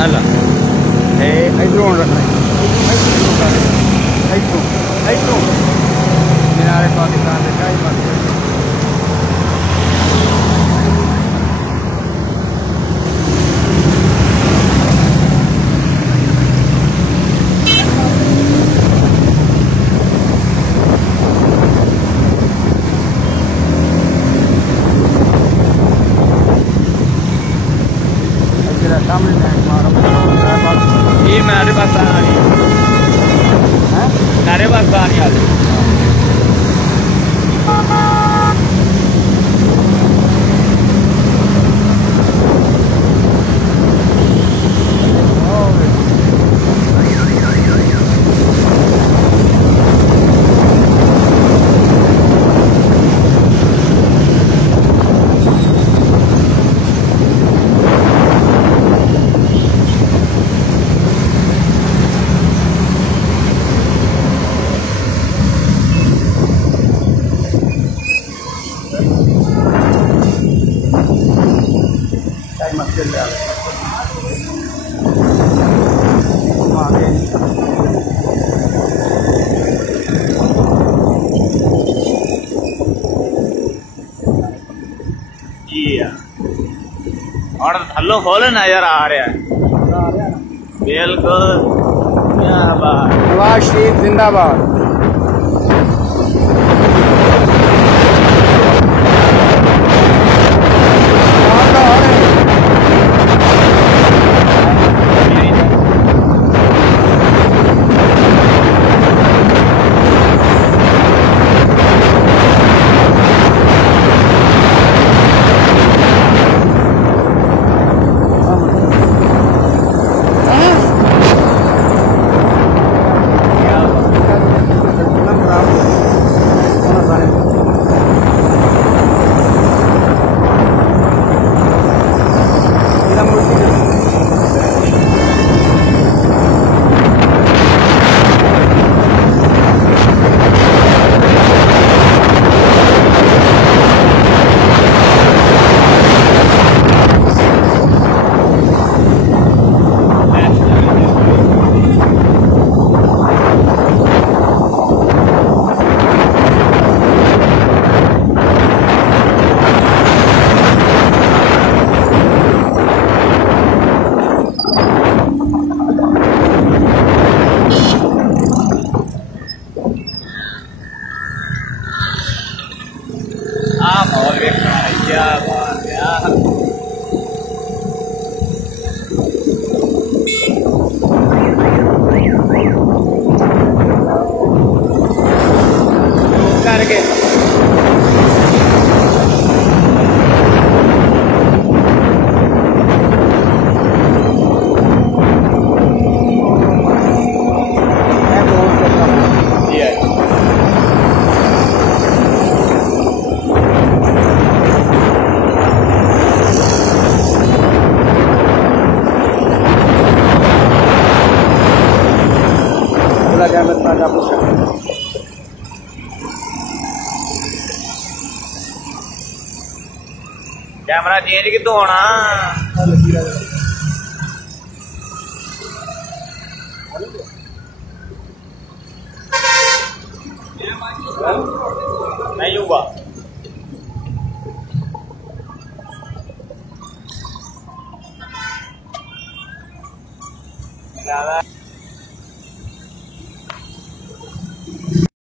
हला इधरों रखना इधरों मीनारे पाकिस्तान से क्या बात है। ये मेरे पास आ रही है, मेरे पास आ रही है। और थल्लो खोल नजर आ रहा है बिल्कुल। क्या बात, नवाज शरीफ जिंदाबाद। क्या बात यार, करके कैमरा चेंज कितों होना। नहीं हुआ